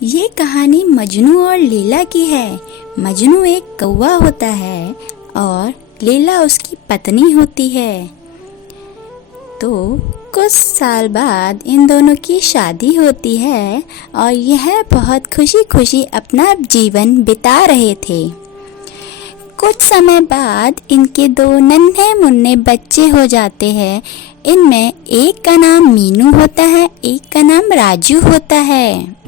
ये कहानी मजनू और लैला की है। मजनू एक कौवा होता है और लैला उसकी पत्नी होती है। तो कुछ साल बाद इन दोनों की शादी होती है और यह बहुत खुशी खुशी अपना जीवन बिता रहे थे। कुछ समय बाद इनके दो नन्हे मुन्ने बच्चे हो जाते हैं। इनमें एक का नाम मीनू होता है, एक का नाम राजू होता है।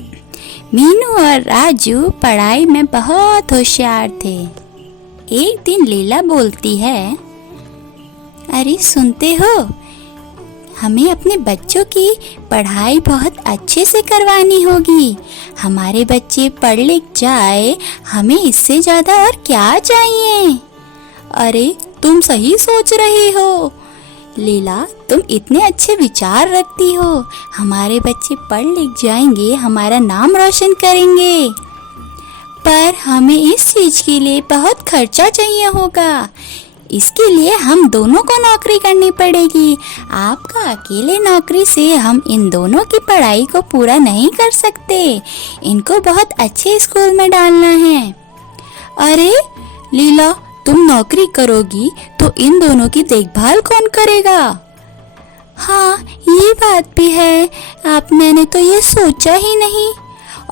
मीनू और राजू पढ़ाई में बहुत होशियार थे। एक दिन लैला बोलती है, अरे सुनते हो, हमें अपने बच्चों की पढ़ाई बहुत अच्छे से करवानी होगी। हमारे बच्चे पढ़ लिख जाए, हमें इससे ज़्यादा और क्या चाहिए। अरे तुम सही सोच रही हो लैला, तुम इतने अच्छे विचार रखती हो। हमारे बच्चे पढ़ लिख जाएंगे, हमारा नाम रोशन करेंगे, पर हमें इस चीज़ के लिए बहुत खर्चा चाहिए होगा। इसके लिए हम दोनों को नौकरी करनी पड़ेगी। आपका अकेले नौकरी से हम इन दोनों की पढ़ाई को पूरा नहीं कर सकते। इनको बहुत अच्छे स्कूल में डालना है। अरे लैला, तुम नौकरी करोगी तो इन दोनों की देखभाल कौन करेगा? हाँ, ये बात भी है। मैंने तो ये सोचा ही नहीं।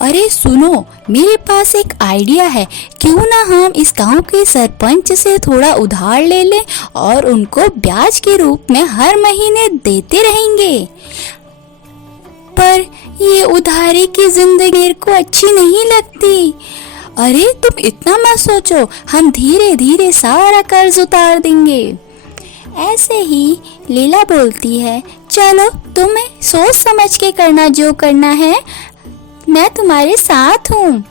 अरे सुनो, मेरे पास एक आइडिया है। क्यों ना हम इस गांव के सरपंच से थोड़ा उधार ले लें और उनको ब्याज के रूप में हर महीने देते रहेंगे। पर ये उधारी की जिंदगी मेरे को अच्छी नहीं लगती। अरे तुम इतना मत सोचो, हम धीरे धीरे सारा कर्ज उतार देंगे। ऐसे ही लैला बोलती है, चलो तुम्हें सोच समझ के करना, जो करना है मैं तुम्हारे साथ हूँ।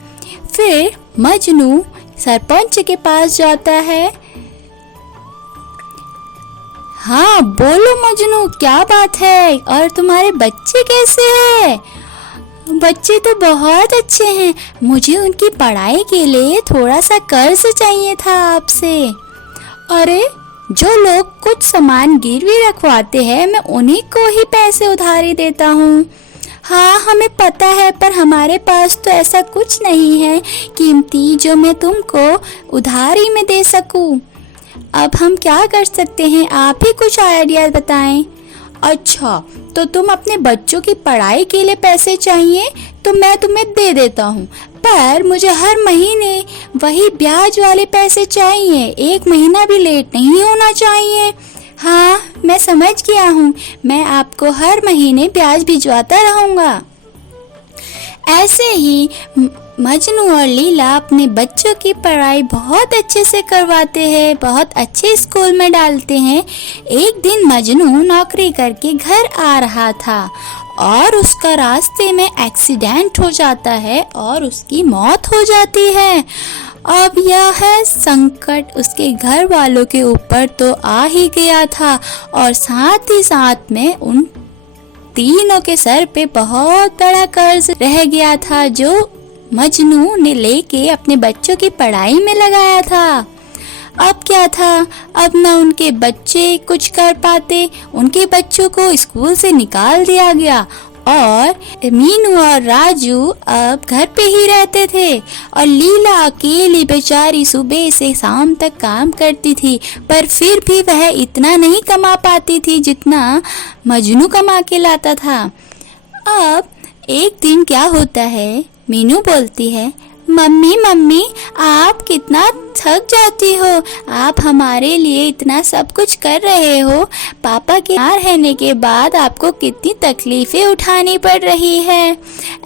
फिर मजनू सरपंच के पास जाता है। हाँ बोलो मजनू, क्या बात है, और तुम्हारे बच्चे कैसे हैं? बच्चे तो बहुत अच्छे हैं। मुझे उनकी पढ़ाई के लिए थोड़ा सा कर्ज चाहिए था आपसे। अरे जो लोग कुछ सामान गिरवी रखवाते हैं, मैं उन्हीं को ही पैसे उधारी देता हूँ। हाँ हमें पता है, पर हमारे पास तो ऐसा कुछ नहीं है कीमती जो मैं तुमको उधारी में दे सकूं। अब हम क्या कर सकते हैं, आप ही कुछ आइडिया बताएं। अच्छा, तो तुम अपने बच्चों की पढ़ाई के लिए पैसे चाहिए तो मैं तुम्हें दे देता हूँ, पर मुझे हर महीने वही ब्याज वाले पैसे चाहिए। एक महीना भी लेट नहीं होना चाहिए। हाँ मैं समझ गया हूँ, मैं आपको हर महीने ब्याज भिजवाता रहूँगा। ऐसे ही मजनू और लैला अपने बच्चों की पढ़ाई बहुत अच्छे से करवाते हैं, बहुत अच्छे स्कूल में डालते हैं। एक दिन मजनू नौकरी करके घर आ रहा था और उसका रास्ते में एक्सीडेंट हो जाता है और उसकी मौत हो जाती है। अब यह संकट उसके घर वालों के ऊपर तो आ ही गया था और साथ ही साथ में उन तीनों के सर पे बहुत बड़ा कर्ज रह गया था, जो मजनू ने लेके अपने बच्चों की पढ़ाई में लगाया था। अब क्या था, अब ना उनके बच्चे कुछ कर पाते, उनके बच्चों को स्कूल से निकाल दिया गया और मीनू और राजू अब घर पे ही रहते थे और लैला अकेली बेचारी सुबह से शाम तक काम करती थी, पर फिर भी वह इतना नहीं कमा पाती थी जितना मजनू कमा के लाता था। अब एक दिन क्या होता है, मीनू बोलती है, मम्मी मम्मी आप कितना थक जाती हो, आप हमारे लिए इतना सब कुछ कर रहे हो, पापा के यहाँ रहने के बाद आपको कितनी तकलीफें उठानी पड़ रही है।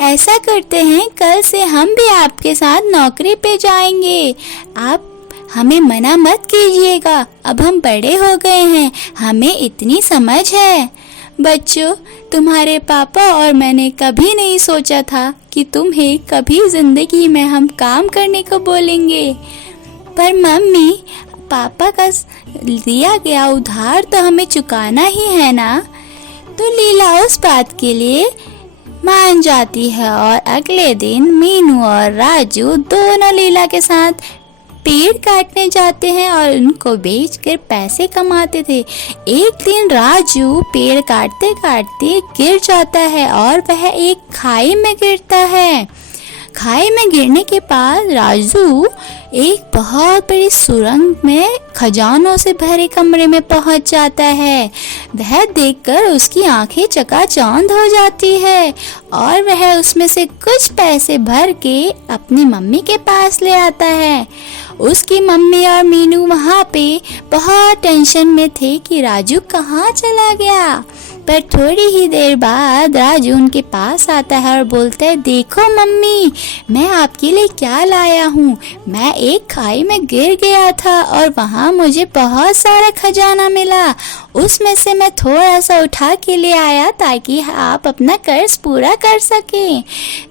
ऐसा करते हैं, कल से हम भी आपके साथ नौकरी पे जाएंगे। आप हमें मना मत कीजिएगा, अब हम बड़े हो गए हैं, हमें इतनी समझ है। बच्चों, तुम्हारे पापा और मैंने कभी नहीं सोचा था कि तुम्हें कभी जिंदगी में हम काम करने को बोलेंगे, पर मम्मी पापा का दिया गया उधार तो हमें चुकाना ही है ना। तो लैला उस बात के लिए मान जाती है और अगले दिन मीनू और राजू दोनों लैला के साथ पेड़ काटने जाते हैं और उनको बेचकर पैसे कमाते थे। एक दिन राजू पेड़ काटते काटते गिर जाता है और वह एक खाई में गिरता है। खाई में गिरने के बाद राजू एक बहुत बड़ी सुरंग में खजानों से भरे कमरे में पहुंच जाता है। वह देखकर उसकी आंखें चकाचौंध हो जाती है और वह उसमें से कुछ पैसे भर के अपनी मम्मी के पास ले आता है। उसकी मम्मी और मीनू वहाँ पे बहुत टेंशन में थे कि राजू कहाँ चला गया। पर थोड़ी ही देर बाद राजू उनके पास आता है और बोलता है, देखो मम्मी, मैं आपके लिए क्या लाया हूँ। मैं एक खाई में गिर गया था और वहाँ मुझे बहुत सारा खजाना मिला। उसमें से मैं थोड़ा सा उठा के ले आया ताकि आप अपना कर्ज पूरा कर सकें।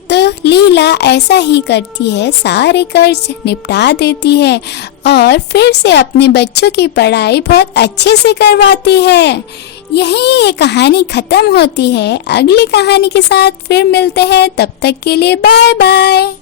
तो लीला ऐसा ही करती है, सारे कर्ज निपटा देती है और फिर से अपने बच्चों की पढ़ाई बहुत अच्छे से करवाती है। यहीं ये कहानी खत्म होती है। अगली कहानी के साथ फिर मिलते हैं, तब तक के लिए बाय बाय।